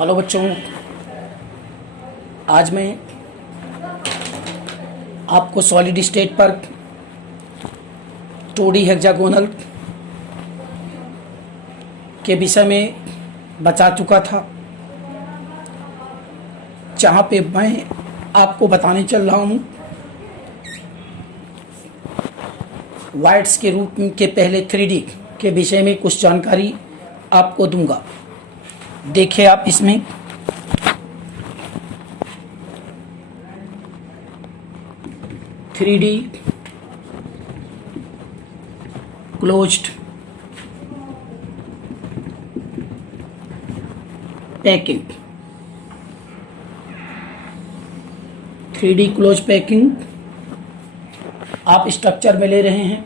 Hello बच्चों, आज मैं आपको सॉलिड स्टेट पर 2D हेक्सागोनल के विषय में बता चुका था, जहाँ पे मैं आपको बताने चल रहा हूँ वाइट्स के रूप के पहले 3D के विषय में कुछ जानकारी आपको दूंगा। देखिए आप इसमें three D closed packing, 3D close packing आप स्ट्रक्चर में ले रहे हैं।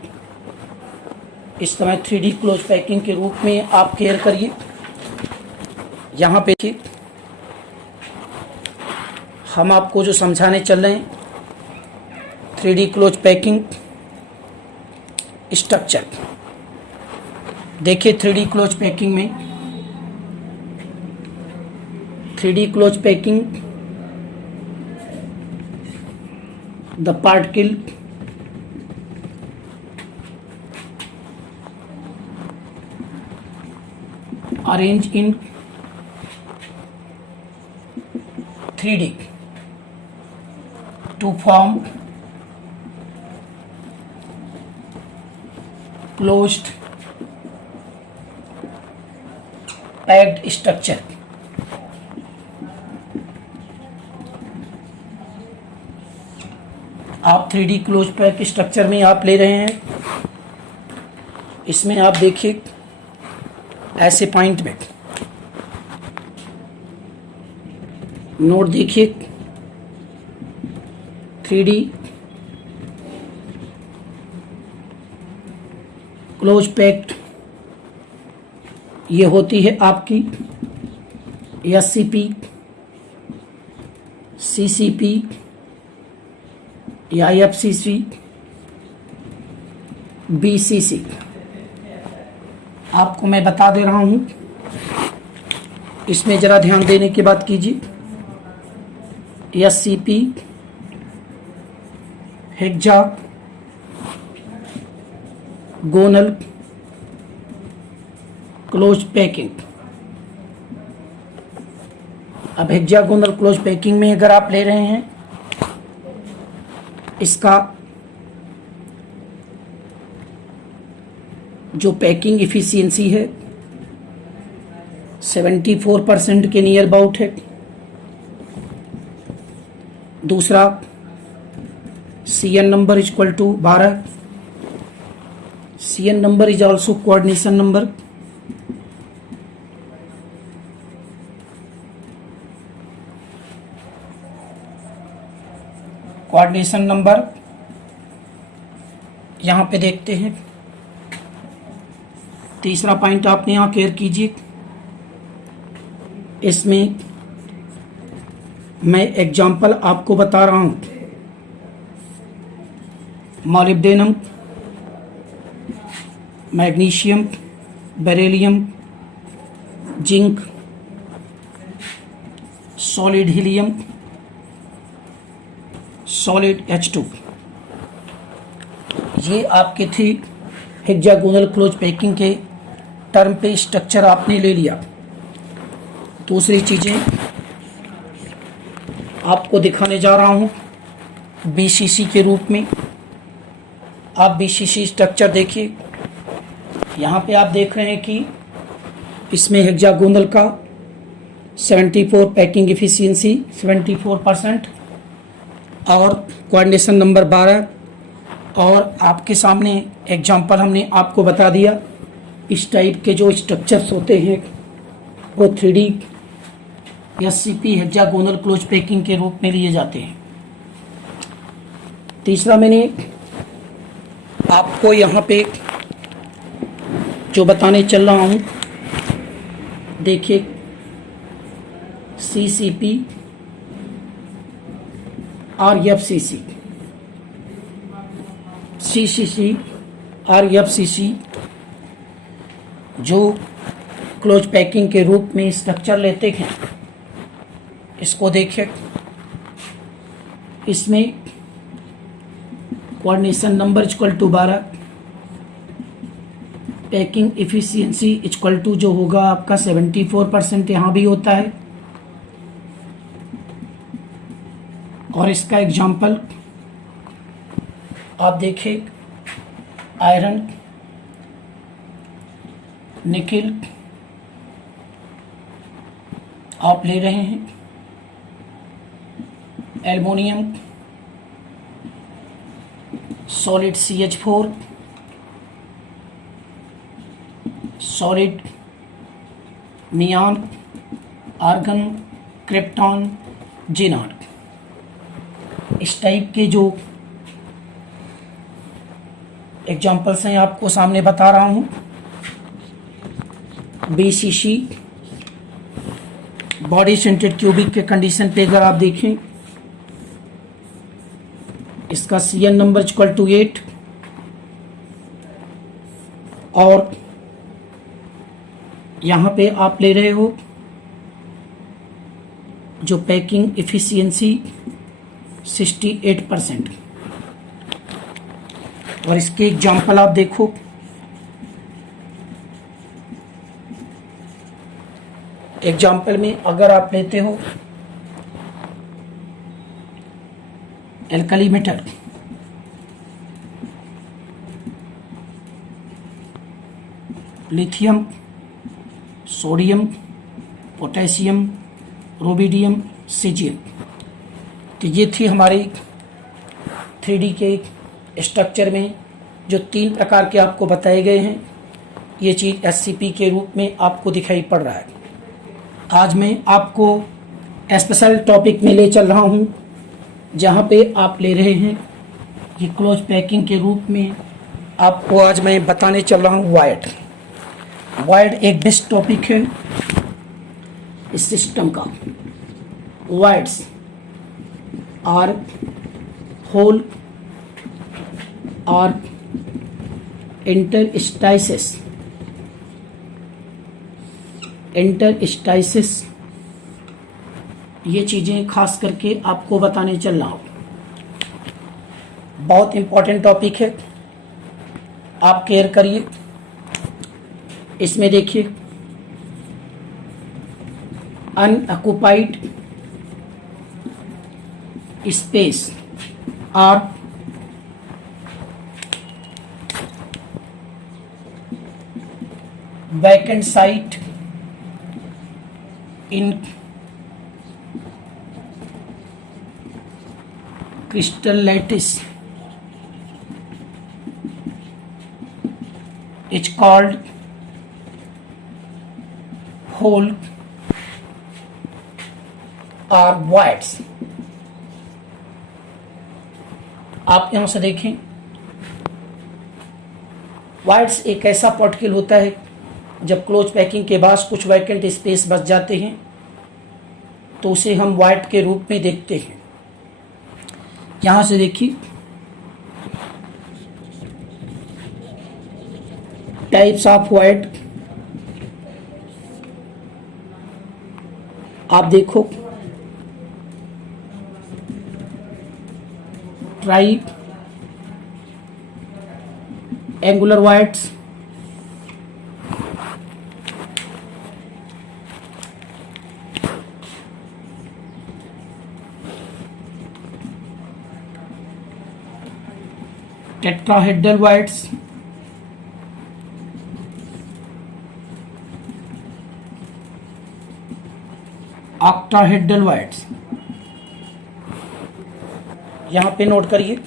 इस समय 3D क्लोज पैकिंग के रूप में आप केयर करिए। यहाँ पे हम आपको जो समझाने चल रहे हैं 3D क्लोज पैकिंग स्ट्रक्चर। देखिए 3D क्लोज पैकिंग में 3D close packing the particle arranged in 3D to form closed packed structure। आप 3D क्लोज पैक स्ट्रक्चर में आप ले रहे हैं। इसमें आप देखिए ऐसे पॉइंट में नोट देखिए 3D क्लोज पैक्ड ये होती है आपकी SCP, CCP या FCC, BCC। आपको मैं बता दे रहा हूं, इसमें जरा ध्यान देने की बात कीजिए। SCP hexagonal close packing. अब हेक्सागोनल क्लोज पैकिंग में अगर आप ले रहे हैं, इसका जो पैकिंग इफिशियंसी है 74% के नियर अबाउट है। दूसरा CN number equal to 12। CN number is also coordination number. Coordination number यहाँ पे देखते हैं। तीसरा पॉइंट आपने यहाँ केयर कीजिए। इसमें मैं एग्जाम्पल आपको बता रहा हूँ। Molybdenum, magnesium, beryllium, zinc, solid helium, solid H2, ये आपके थी हेक्सागोनल क्लोज पैकिंग के टर्म पे स्ट्रक्चर आपने ले लिया। दूसरी चीजें आपको दिखाने जा रहा हूं BCC के रूप में। आप BCC स्ट्रक्चर देखिए। यहाँ पे आप देख रहे हैं कि इसमें हेक्सागोनल का 74 पैकिंग एफिशिएंसी 74% और कोऑर्डिनेशन नंबर 12। और आपके सामने एग्जाम्पल हमने आपको बता दिया। इस टाइप के जो स्ट्रक्चर्स होते हैं वो 3D SCP hexagonal close packing के रूप में लिए जाते हैं। तीसरा मैंने आपको यहाँ पे जो बताने चल रहा हूँ, देखिए CCP और FCC, CCC और FCC जो क्लोज पैकिंग के रूप में स्ट्रक्चर लेते हैं इसको देखिए, इसमें coordination number equal to 12, packing efficiency equal to जो होगा आपका 74% यहाँ भी होता है। और इसका एग्जाम्पल आप देखिए, आयरन, निकिल आप ले रहे हैं, aluminium, solid CH4, solid neon, argon, krypton, xenon. इस टाइप के जो एग्जाम्पल्स हैं आपको सामने बता रहा हूं। BCC बॉडी सेंटेड क्यूबिक के कंडीशन पे अगर आप देखें, इसका CN नंबर इक्वल टू 8 और यहाँ पे आप ले रहे हो जो पैकिंग इफिशियंसी 68%। और इसके एग्जाम्पल आप देखो, एग्जाम्पल में अगर आप लेते हो alkali metal, lithium, sodium, potassium, rubidium, caesium. तो ये थी हमारी 3D के स्ट्रक्चर में जो 3 प्रकार के आपको बताए गए हैं। ये चीज़ SCP के रूप में आपको दिखाई पड़ रहा है। आज मैं आपको स्पेशल टॉपिक में ले चल रहा हूँ, जहाँ पे आप ले रहे हैं कि क्लोज पैकिंग के रूप में आपको आज मैं बताने चल रहा हूँ वायर्ड। वायर्ड एक बेस्ट टॉपिक है इस सिस्टम का। वायर्ड्स आर होल और इंटरस्टाइसिस ये चीज़ें खास करके आपको बताने चल रहा हूँ। बहुत इम्पोर्टेंट टॉपिक है, आप केयर करिए। इसमें देखिए, अनऑक्युपाइड स्पेस और vacant site in crystal lattice is called hole or voids। आप यहां से देखें, voids एक ऐसा पार्टिकल होता है जब क्लोज पैकिंग के बाद कुछ वैकेंट स्पेस बच जाते हैं तो उसे हम वाइड के रूप में देखते हैं। यहां से देखिए, टाइप्स ऑफ वाइड आप देखो, triangular voids, tetrahedral voids, octahedral voids. यहां पे नोट करिए,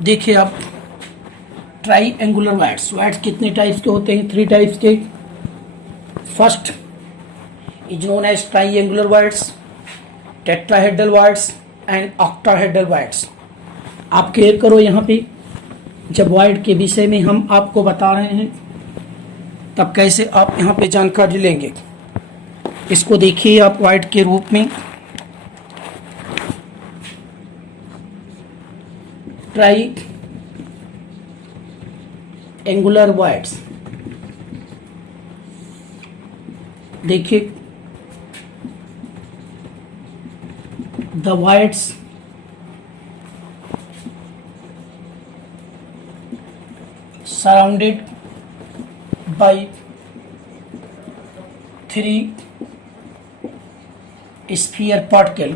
देखिए आप, ट्राई एंगुलर वाइड्स। वाइड्स कितने टाइप्स के होते हैं? 3 टाइप्स के। First is known as triangular voids, tetrahedral voids and octahedral voids. आप क्लियर करो यहाँ पे, जब वाइड के विषय में हम आपको बता रहे हैं तब कैसे आप यहाँ पे जानकारी लेंगे। इसको देखिए आप वाइड के रूप में, ट्राई एंगुलर वाइड्स। देखिए the wides surrounded by 3 sphere particle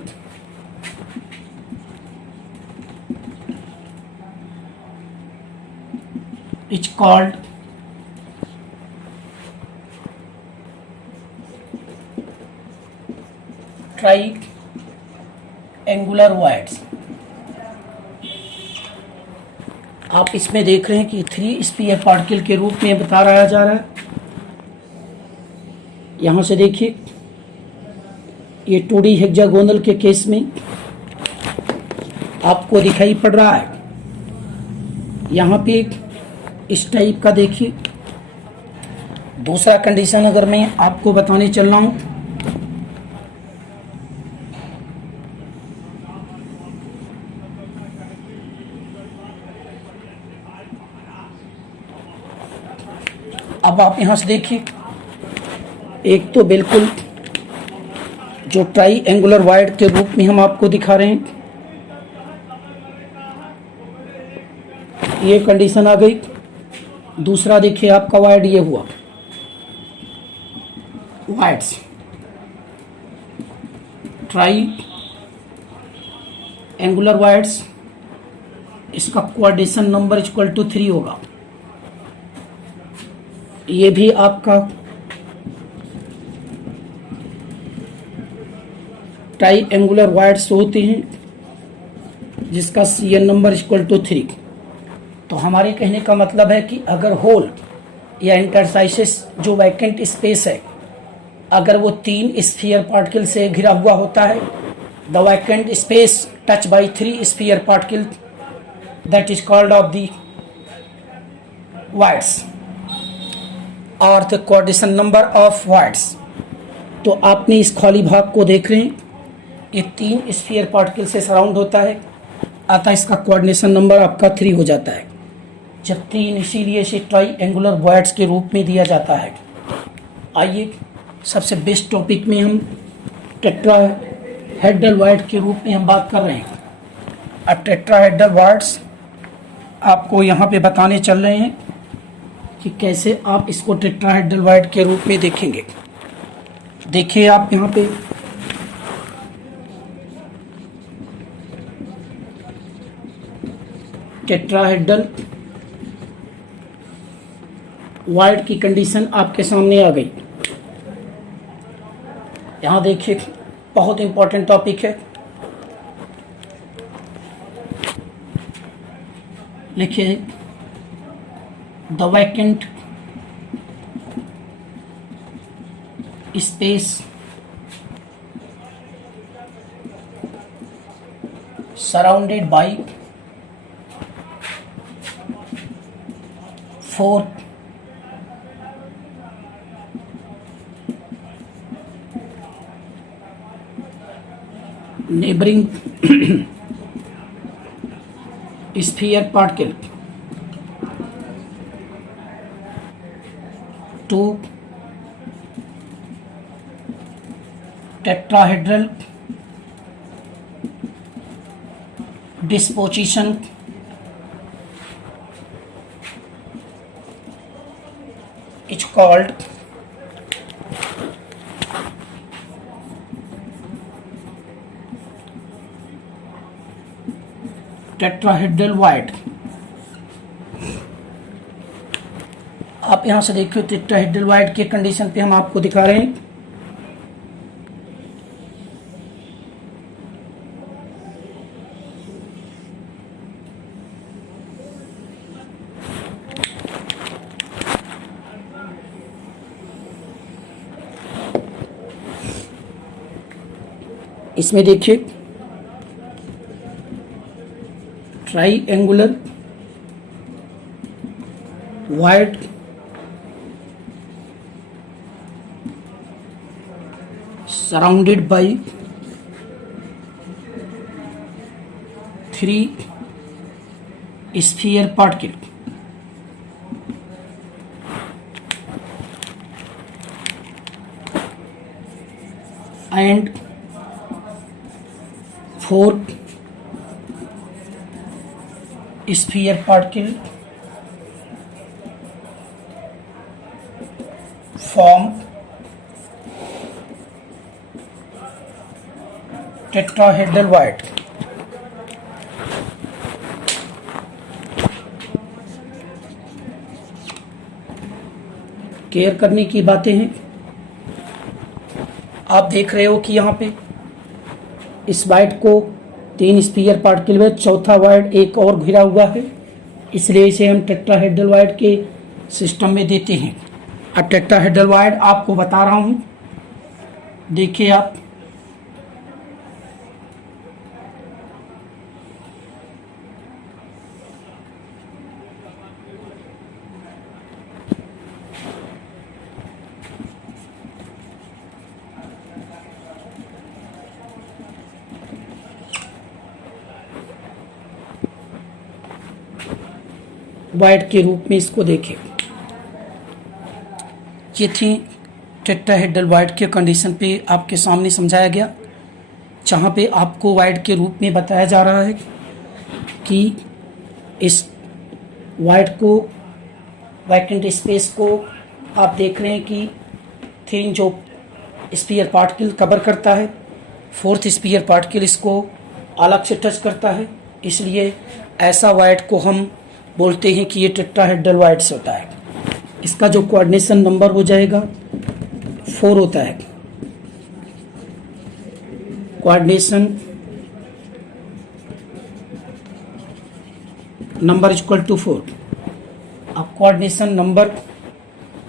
is called triangular voids। आप इसमें देख रहे हैं कि 3 स्फीयर पार्टिकल के रूप में बता रहा जा रहा है। यहां से देखिए ये 2D हेक्सागोनल के केस में आपको दिखाई पड़ रहा है। यहां पे इस टाइप का देखिए। दूसरा कंडीशन अगर मैं आपको बताने चल रहा हूं, अब आप यहां से देखिए, एक तो बिल्कुल जो ट्राई एंगुलर वाइड के रूप में हम आपको दिखा रहे हैं, ये कंडीशन आ गई। दूसरा देखिए आपका वाइड ये हुआ, वाइड्स ट्राई एंगुलर वाइड्स, इसका कोऑर्डिनेशन नंबर इक्वल टू 3 होगा। ये भी आपका ट्राई एंगुलर वाइड्स होती हैं जिसका CN नंबर इक्वल टू 3। तो हमारे कहने का मतलब है कि अगर होल या इंटरसाइसिस जो वैकेंट स्पेस है, अगर वो 3 स्फीयर पार्टिकल से घिरा हुआ होता है, the vacant space touch by 3 sphere particle, that is called of the voids और the coordination number of voids. तो आपने इस खाली भाग को देख रहे हैं, ये 3 स्फीयर पार्टिकल से सराउंड होता है, अतः इसका कोऑर्डिनेशन नंबर आपका 3 हो जाता है। जब 3, इसीलिए इसे ट्राई एंगुलर वाइड्स के रूप में दिया जाता है। आइए सबसे बेस्ट टॉपिक में हम टेट्राहेड्रल वाइड के रूप में हम बात कर रहे हैं। अब टेट्राहेड्रल वाइड्स आपको यहाँ पे बताने चल रहे हैं कि कैसे आप इसको टेट्राहेड्रल वाइड के रूप में देखेंगे। देखिए आप यहाँ पे टेट्राहेड्रल वाइड की कंडीशन आपके सामने आ गई। यहां देखिए बहुत इंपॉर्टेंट टॉपिक है, लिखिए the vacant space surrounded by 4 neighboring sphere particle to tetrahedral disposition is called tetrahedral void. आप यहां से देखिए टेट्राहेड्रल वाइड के कंडीशन पे हम आपको दिखा रहे हैं। इसमें देखिए try angular wide surrounded by 3 sphere particle and 4 sphere particle form tetrahedral void. Care करने की बातें हैं। आप देख रहे हो कि यहाँ पे इस वाइड को 3 स्फीयर पार्टिकल में चौथा वाइड एक और घिरा हुआ है, इसलिए इसे हम टेट्राहेड्रल वाइड के सिस्टम में देते हैं। अब टेट्राहेड्रल वाइड आपको बता रहा हूँ, देखिए आप वाइड के रूप में इसको देखें। ये थी टेट्राहेड्रल वाइड के कंडीशन पे आपके सामने समझाया गया, जहाँ पे आपको वाइड के रूप में बताया जा रहा है कि इस वाइड को वैकेंट स्पेस को आप देख रहे हैं कि 3 जो स्फीयर पार्टिकल कवर करता है, 4th स्फीयर पार्टिकल इसको अलग से टच करता है, इसलिए ऐसा वाइड को हम बोलते हैं कि ये टेट्राहेड्रल वाइड से होता है। इसका जो कोऑर्डिनेशन नंबर हो जाएगा 4 होता है। Coordination number equal to 4। अब कोऑर्डिनेशन नंबर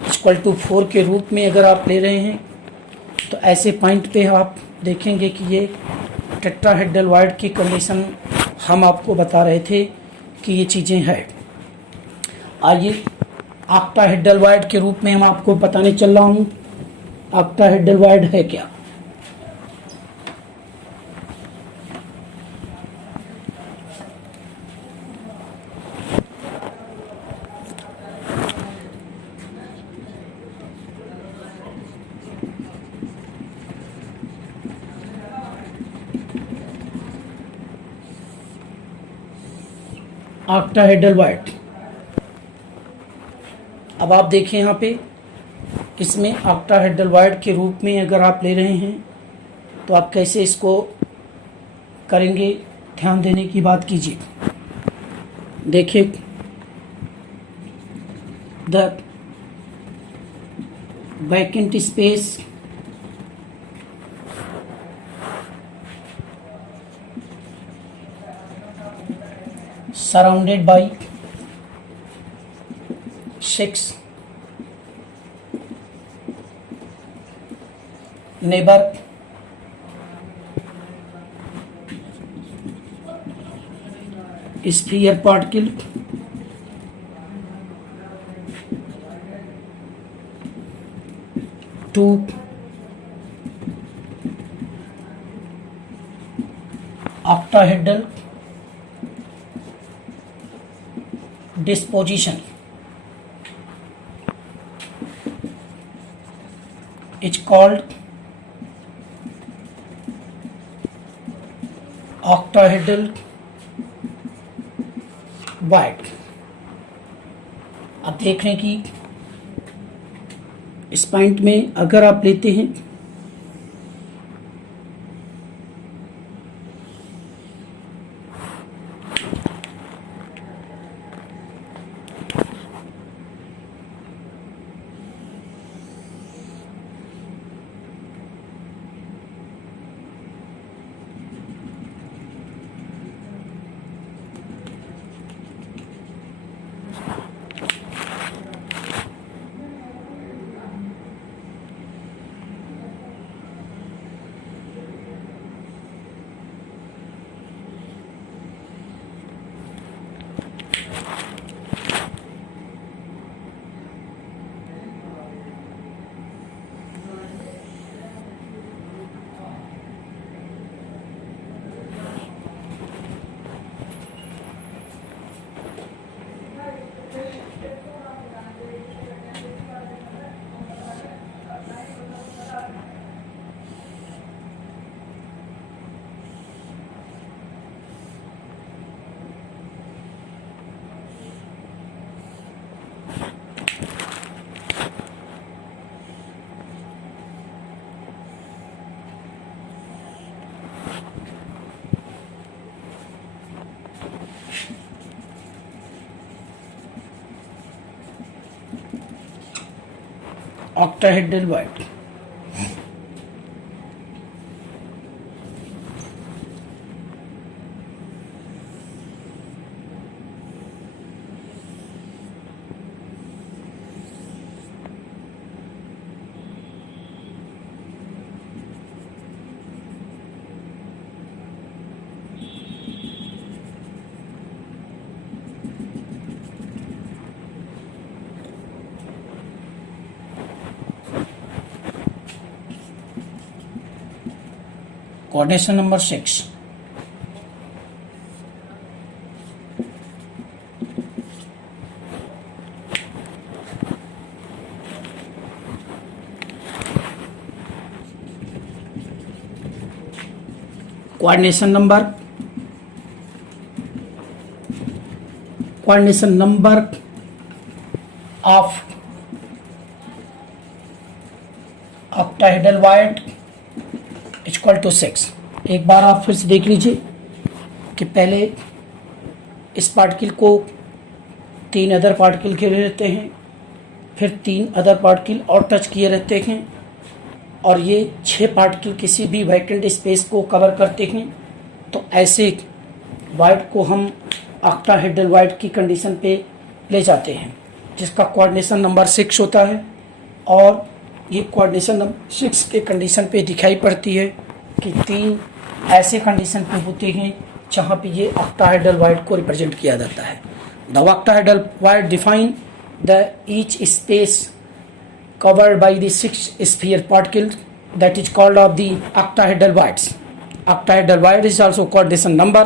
इक्वल टू 4 के रूप में अगर आप ले रहे हैं तो ऐसे पॉइंट पे आप देखेंगे कि ये टेट्राहेड्रल वाइड की कंडीशन हम आपको बता रहे थे कि ये चीज़ें हैं। आइए ऑक्टाहेड्रल वाइड के रूप में हम आपको बताने चल रहा हूँ ऑक्टाहेड्रल वाइड है क्या। ऑक्टाहेड्रल वाइड, अब आप देखें यहाँ पे इसमें ऑक्टाहेड्रल वाइड के रूप में अगर आप ले रहे हैं तो आप कैसे इसको करेंगे, ध्यान देने की बात कीजिए। देखिए the vacant space surrounded by 6 neighbor sphere particle to octahedral disposition is called octahedral wide. अब देख रहे हैं कि इस पॉइंट में अगर आप लेते हैं octahedral wide. Coordination number 6. Coordination number of octahedral wide equal to 6। एक बार आप फिर से देख लीजिए कि पहले इस पार्टिकल को 3 अदर पार्टिकल घेरे रहते हैं, फिर 3 अदर पार्टिकल और टच किए रहते हैं, और ये 6 पार्टिकल किसी भी वैकेंट स्पेस को कवर करते हैं। तो ऐसे वाइड को हम ऑक्टाहेड्रल वाइड की कंडीशन पे ले जाते हैं, जिसका कोऑर्डिनेशन नंबर 6 होता है। और ये कोऑर्डिनेशन नंबर 6 के कंडीशन पे दिखाई पड़ती है कि 3 ऐसे कंडीशन पे होते हैं जहाँ पे ये ऑक्टाहेड्रल वाइड को रिप्रेजेंट किया जाता है। The octahedral wide define the each space covered by the 6 sphere particle that is called of the octahedral wides. Octahedral wide is also coordination number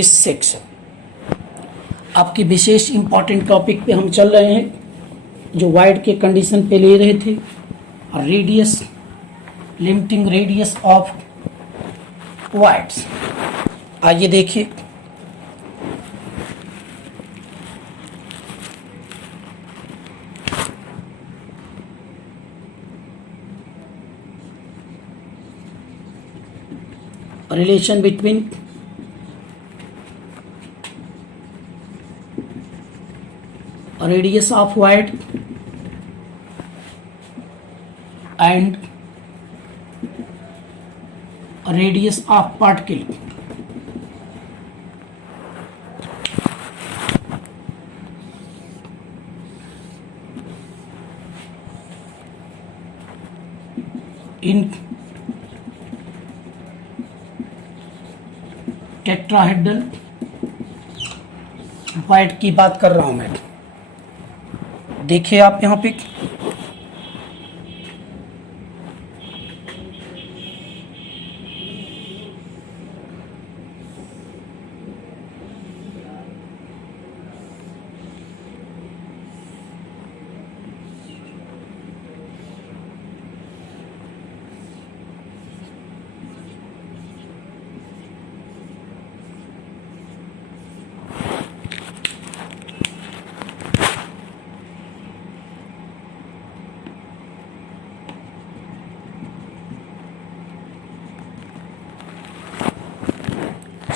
is 6. आपकी विशेष इंपॉर्टेंट टॉपिक पे हम चल रहे हैं, जो वाइड के कंडीशन पे ले रहे थे। Radius, limiting radius of wides. आइए देखिए, relation between radius of wide and radius of particle. In tetrahedral void की बात कर रहा हूं मैं। देखिए आप यहां पे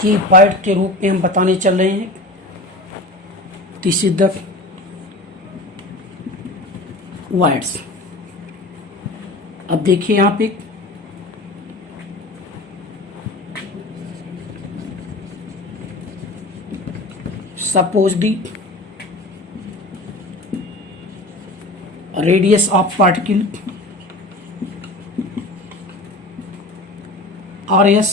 ये वाइड के रूप में हम बताने चल रहे हैं। This is the wides. अब देखिए यहां पे suppose the radius of particle RS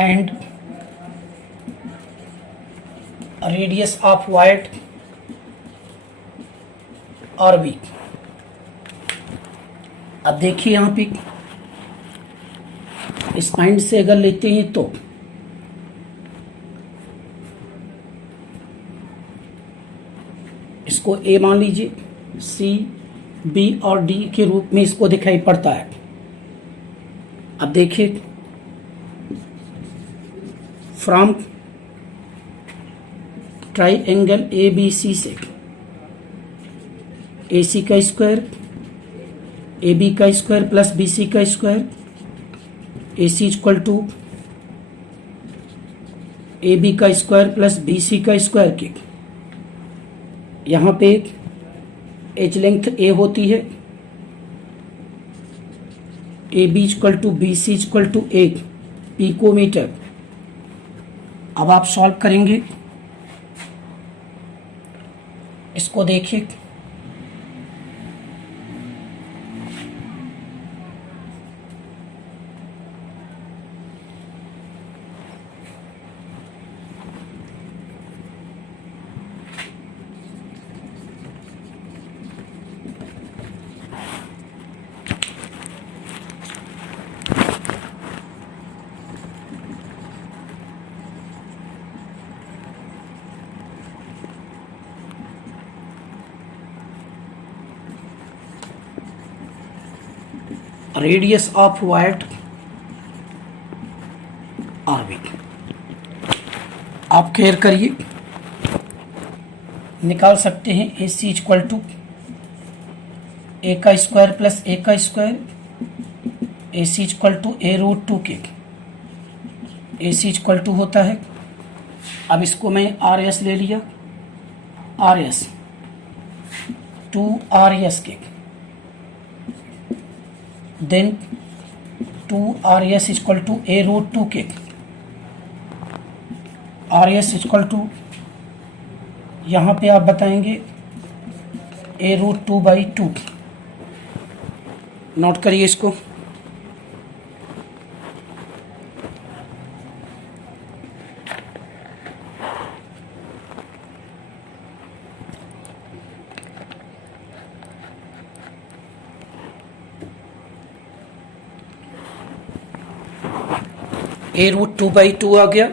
and radius of wide RB। अब देखिए यहां पे इस पॉइंट से अगर लेते हैं तो इसको ए मान लीजिए, सी, बी और डी के रूप में इसको दिखाई पड़ता है। अब देखिए फ्रॉम ट्राइएंगल ABC से AC का स्क्वायर, AB का स्क्वायर प्लस BC का square, AC equal to A B का स्क्वायर प्लस बी सी का स्क्वायर के, यहाँ पे एज लेंथ ए होती है, A B equal to B C equal to 1 picometre. अब आप सॉल्व करेंगे, इसको देखिए, radius of void R B. आप केयर करिए, निकाल सकते हैं ए सी इक्वल टू ए का स्क्वायर प्लस ए का square, A C equal to A root 2 के, ए सी इक्वल टू होता है। अब इसको मैं आर एस ले लिया, आर एस 2 आर एस के, then 2 R S equal to A root 2 के, आर एस इक्वल टू यहाँ पे आप बताएंगे ए रूट 2/2। नोट करिए इसको, ए रूट 2/2 आ गया।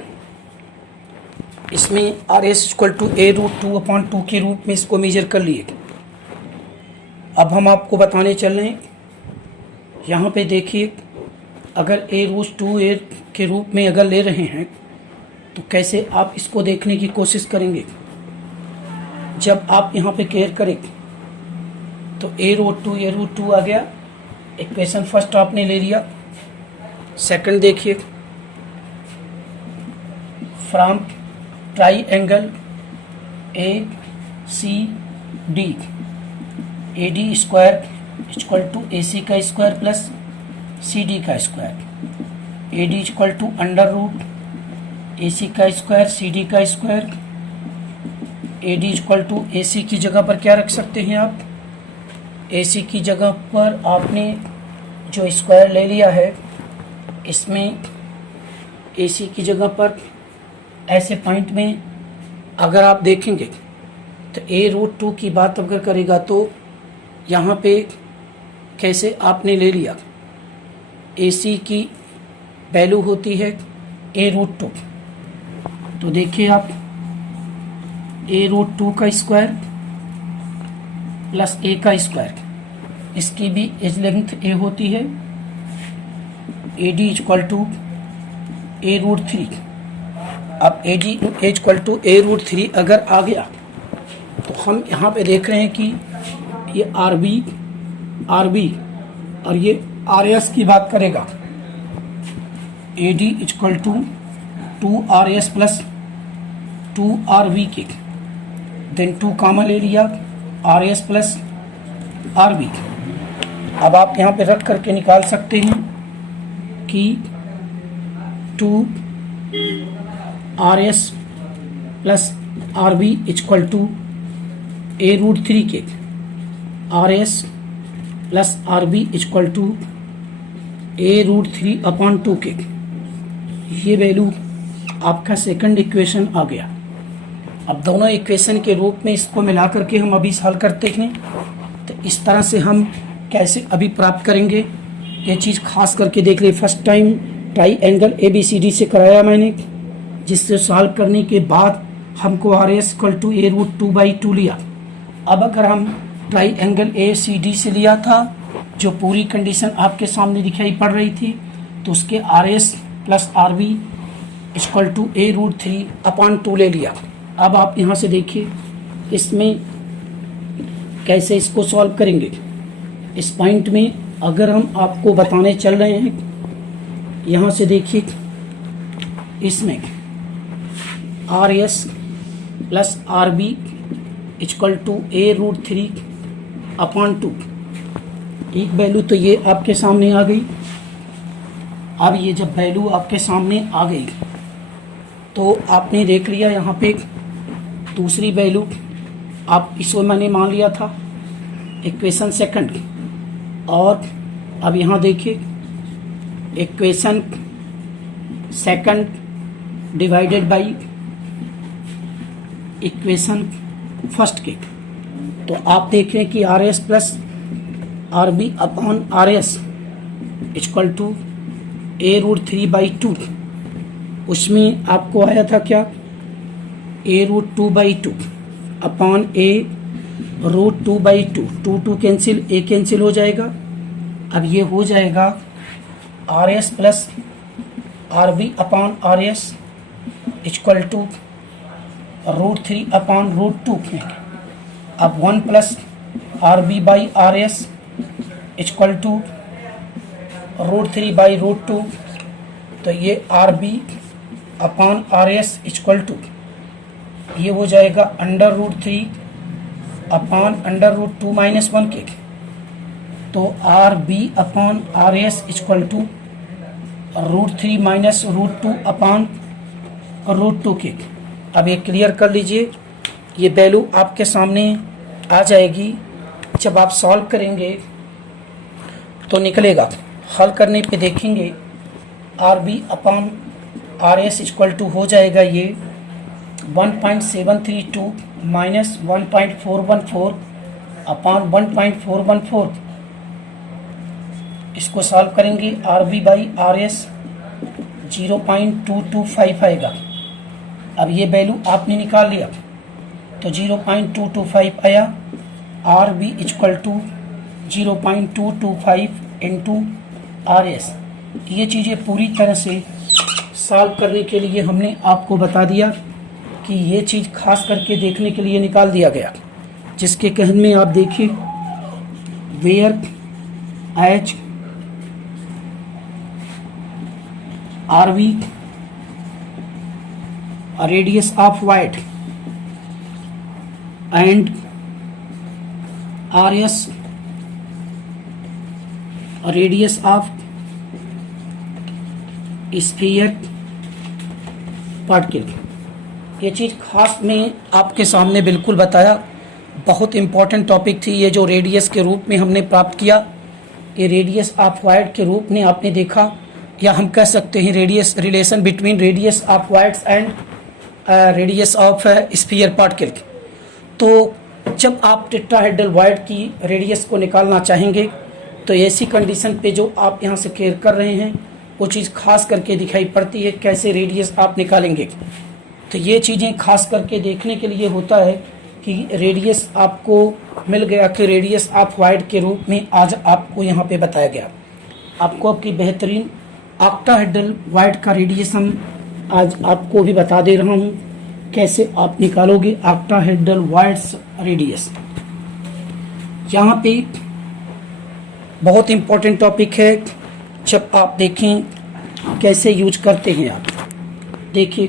इसमें R S equal to A root 2/2 के रूप में इसको मेजर कर लिए। अब हम आपको बताने चल रहे हैं, यहाँ पे देखिए, अगर ए रूट 2 ए के रूप में अगर ले रहे हैं तो कैसे आप इसको देखने की कोशिश करेंगे। जब आप यहाँ पे केयर करें तो ए रूट 2 आ गया, इक्वेशन फर्स्ट आपने ले लिया। सेकंड देखिए, from triangle A C D, A D square equal to A C का स्क्वायर प्लस सी डी का square, A D equal to under root A C का स्क्वायर सी डी का square, A D equal to A C की जगह पर क्या रख सकते हैं आप, ए सी की जगह पर आपने जो स्क्वायर ले लिया है, इसमें ए सी की जगह पर ऐसे पॉइंट में अगर आप देखेंगे तो ए रूट 2 की बात अगर करेगा तो यहाँ पे कैसे आपने ले लिया, ए सी की वैल्यू होती है ए रूट 2। तो देखिए आप, ए रूट 2 का स्क्वायर प्लस ए का स्क्वायर, इसकी भी एज लेंथ ए होती है, A D equal to A root 3। अब A D equal to A root 3 अगर आ गया तो हम यहाँ पे देख रहे हैं कि ये आर बी और ये आर एस की बात करेगा, A D equal to 2 R S plus 2 R B के, देन 2 कॉमन ले लिया, R S plus R B. अब आप यहाँ पे रख करके निकाल सकते हैं कि 2 R S plus R B equal to A root 3 के, R S plus R B equal to A root 3/2 के। ये वैल्यू आपका सेकंड इक्वेशन आ गया। अब दोनों इक्वेशन के रूप में इसको मिला करके हम अभी हल करते हैं। तो इस तरह से हम कैसे अभी प्राप्त करेंगे, ये चीज़ खास करके देख ले। फर्स्ट टाइम ट्राइएंगल ABCD से कराया मैंने, जिससे सॉल्व करने के बाद हमको R S equal to A root 2/2 लिया। अब अगर हम ट्राइएंगल ACD से लिया था, जो पूरी कंडीशन आपके सामने दिखाई पड़ रही थी, तो उसके R S plus R B equal to A root 3/2 ले लिया। अब आप यहाँ से देखिए, इसमें कैसे इसको सॉल्व करेंगे। इस पॉइंट में अगर हम आपको बताने चल रहे हैं, यहाँ से देखिए, इसमें R S plus R B equal to A root 3 upon 2। एक वैल्यू तो ये आपके सामने आ गई। अब ये जब वैल्यू आपके सामने आ गई तो आपने देख लिया यहाँ पे दूसरी वैल्यू, आप इसको मैंने मान लिया था इक्वेशन सेकंड। और अब यहाँ देखिए equation second divided by equation first के, तो आप देख रहे हैं कि R S plus R B upon R S equal to A root 3/2। उसमें आपको आया था क्या, A root 2/2 upon A root 2/2। 2 cancel, A cancel हो जाएगा। अब ये हो जाएगा R S plus R B upon R S equal to root 3 upon root 2 में। अब 1 plus R B by R S equal to root 3/√2। तो ये R B upon R S equal to ये हो जाएगा √3 अपॉन √2 - 1 के। तो R B upon R S equal to √3 - √2 upon √2 के। अब ये क्लियर कर लीजिए, ये वैल्यू आपके सामने आ जाएगी। जब आप सॉल्व करेंगे तो निकलेगा। हल करने पे देखेंगे R B upon R S equal to हो जाएगा ये 1.732 माइनस 1.414 अपॉन 1.414। इसको सॉल्व करेंगे R B by R S 0.225 आएगा। अब ये वैल्यू आपने निकाल लिया तो 0.225 आया। R B equal to 0.225 into R S. ये चीज़ें पूरी तरह से सॉल्व करने के लिए हमने आपको बता दिया कि ये चीज़ खास करके देखने के लिए निकाल दिया गया, जिसके कहने में आप देखिए where H R V radius of void and R S radius of sphere particle. ये चीज़ खास में आपके सामने बिल्कुल बताया। बहुत इम्पॉर्टेंट टॉपिक थी ये, जो रेडियस के रूप में हमने प्राप्त किया। ये रेडियस ऑफ वाइट के रूप में आपने देखा, या हम कह सकते हैं radius, relation between radius of whites and radius of sphere particle. तो जब आप टेट्राहेड्रल वाइट की रेडियस को निकालना चाहेंगे तो ऐसी कंडीशन पे जो आप यहाँ से केयर कर रहे हैं वो चीज़ खास करके दिखाई पड़ती है, कैसे रेडियस आप निकालेंगे। तो ये चीज़ें खास करके देखने के लिए होता है कि रेडियस आपको मिल गया कि रेडियस ऑफ वाइट के रूप में आज आपको यहाँ पे बताया गया। आपको आपकी बेहतरीन ऑक्टाहेड्रल वाइट का रेडियस हम आज आपको भी बता दे रहा हूँ, कैसे आप निकालोगे ऑक्टाहेड्रल वाइट्स रेडियस। यहाँ पे बहुत इम्पोर्टेंट टॉपिक है, जब आप देखें कैसे यूज करते हैं। आप देखिए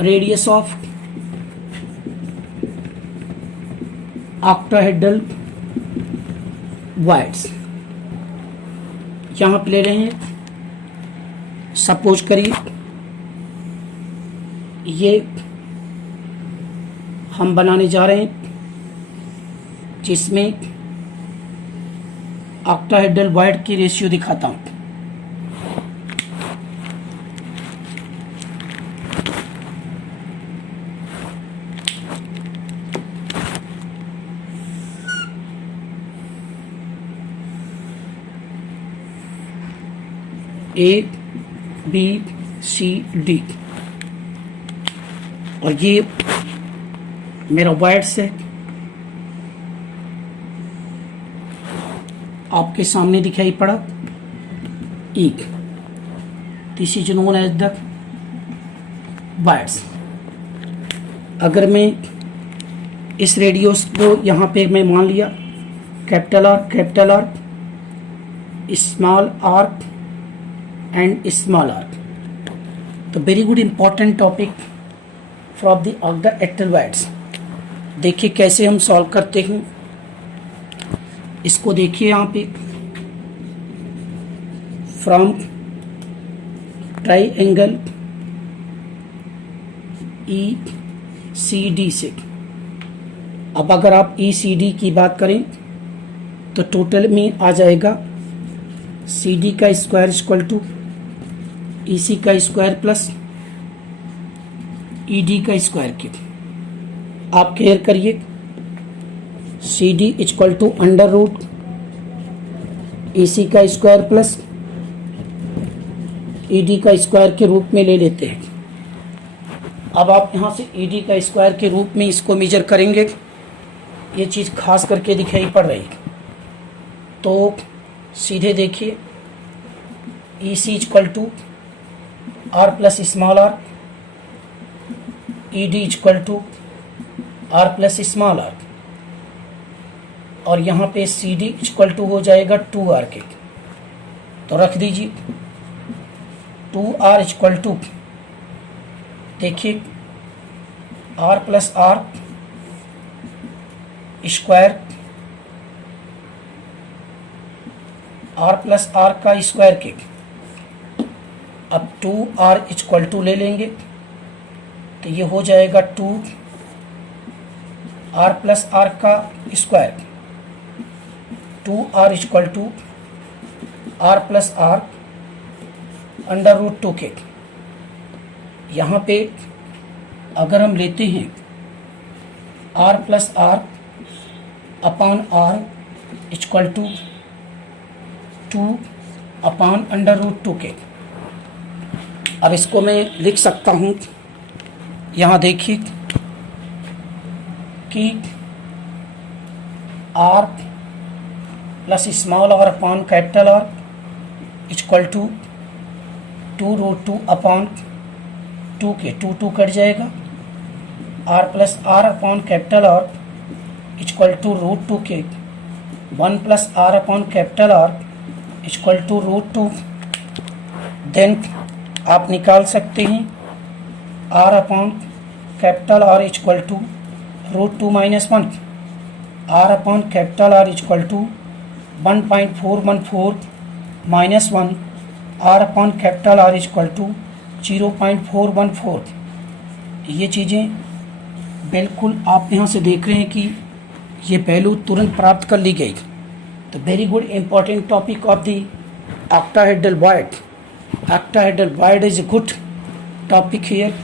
रेडियस ऑफ ऑक्टाहेड्रल वाइट्स यहाँ पे ले रहे हैं। सपोज करिए ये हम बनाने जा रहे हैं, जिसमें ऑक्टाहेड्रल वाइट की रेशियो दिखाता हूं। A B C D और ये मेरा वाइट्स है, आपके सामने दिखाई पड़ा एक। This is known as the voids. अगर मैं इस रेडियस को यहाँ पे मैं मान लिया capital R, small R and small r. तो very good important topic from the octahedral voids. देखिए कैसे हम सॉल्व करते हैं इसको। देखिए यहाँ पे फ्रॉम ट्राइंगल ECD से, अब अगर आप ECD की बात करें तो टोटल में आ जाएगा CD का स्क्वायर इक्वल टू EC का स्क्वायर प्लस ED का स्क्वायर क्यूब। आप केयर करिए, CD equal to under root EC का स्क्वायर प्लस ED का स्क्वायर के रूप में ले लेते हैं। अब आप यहाँ से ED का स्क्वायर के रूप में इसको मेजर करेंगे, ये चीज़ खास करके दिखाई पड़ रही। तो सीधे देखिए EC equal to R plus small r, ED equal to R plus small r, और यहाँ पे CD इक्वल टू हो जाएगा 2R के। तो रख दीजिए 2R इक्वल टू, देखिए R plus R square, R plus R का स्क्वायर के। अब 2R इक्वल टू ले लेंगे तो ये हो जाएगा 2R प्लस R का square, 2R equal to R plus R under root 2 के। यहाँ पे अगर हम लेते हैं R plus R upon R equal to 2 upon under root 2 के। अब इसको मैं लिख सकता हूँ, यहाँ देखिए कि R plus small r upon capital R equal to 2 root 2 upon 2 के, 2 कट जाएगा, R plus R upon capital R equal to root 2 के, 1 plus R upon capital R equal to root 2। Then आप निकाल सकते हैं R upon capital R equal to root 2 minus 1, R upon capital R equal to 1.414 minus 1, R upon capital R equal to 0.414। ये चीज़ें बिल्कुल आप यहाँ से देख रहे हैं कि ये वैल्यू तुरंत प्राप्त कर ली गई। तो very good important topic of the octahedral wide. Octahedral wide is a good topic here.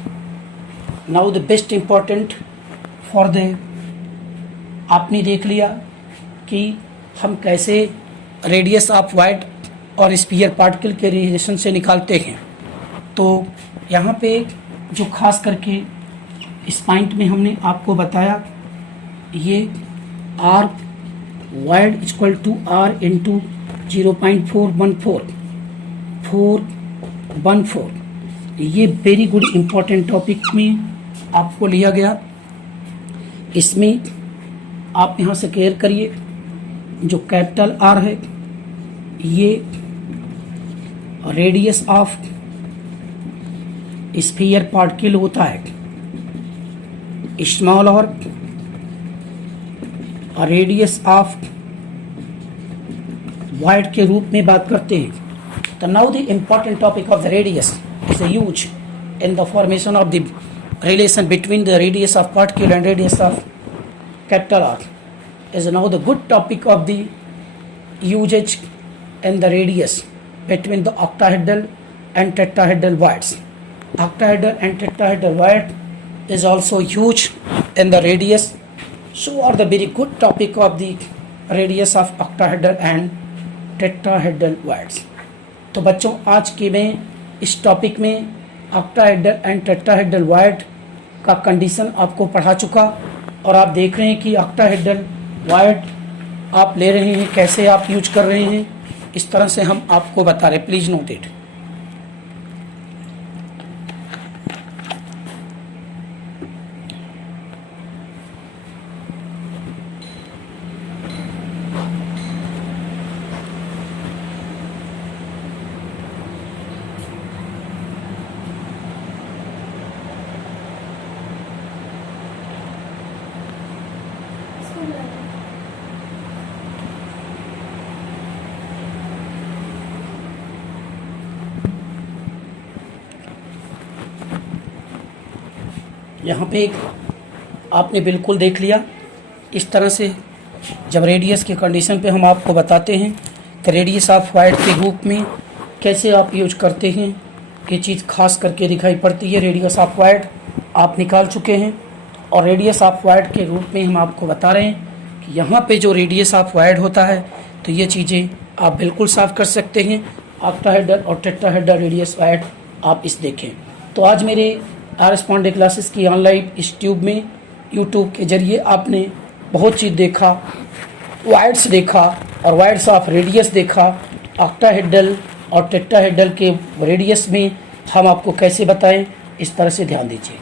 Now the best important for the, आपने देख लिया कि हम कैसे रेडियस ऑफ वाइड और स्फीयर पार्टिकल के रिलेशन से निकालते हैं। तो यहाँ पे जो खास करके इस पॉइंट में हमने आपको बताया, ये R void equal to R into 0.414, ये वेरी गुड इम्पॉर्टेंट टॉपिक में आपको लिया गया। इसमें आप यहाँ से केयर करिए, जो कैपिटल R है ये रेडियस ऑफ स्फीयर पार्टिकल होता है, स्मॉल और रेडियस ऑफ वाइड के रूप में बात करते हैं। तो now the important topic of the radius is use in the formation of the relation between the radius of particle and radius of capital R is now the good topic of the usage and the radius between the octahedral and tetrahedral voids. Octahedral and tetrahedral void is also huge in the radius. So are the very good topic of the radius of octahedral and tetrahedral voids. तो बच्चों आज के मैं इस topic में octahedral and tetrahedral void का condition आपको पढ़ा चुका, और आप देख रहे हैं कि octahedral void आप ले रहे हैं, कैसे आप यूज कर रहे हैं, इस तरह से हम आपको बता रहे। Please note it. यहाँ पे आपने बिल्कुल देख लिया। इस तरह से जब रेडियस के कंडीशन पे हम आपको बताते हैं कि रेडियस ऑफ वाइड के रूप में कैसे आप यूज करते हैं, ये चीज़ खास करके दिखाई पड़ती है। रेडियस ऑफ वाइड आप निकाल चुके हैं और रेडियस ऑफ वाइड के रूप में हम आपको बता रहे हैं कि यहाँ पे जो रेडियस ऑफ वाइड होता है तो ये चीज़ें आप बिल्कुल साफ कर सकते हैं। ऑक्टाहेड्रल और टेट्राहेड्रल रेडियस वाइड आप इस देखें। तो आज मेरे RS पांडे क्लासेस की ऑनलाइन इस ट्यूब में यूट्यूब के जरिए आपने बहुत चीज़ देखा, वाइड्स देखा और वाइड्स ऑफ रेडियस देखा। ऑक्टाहेड्रल और टेट्राहेड्रल के रेडियस में हम आपको कैसे बताएं, इस तरह से ध्यान दीजिए।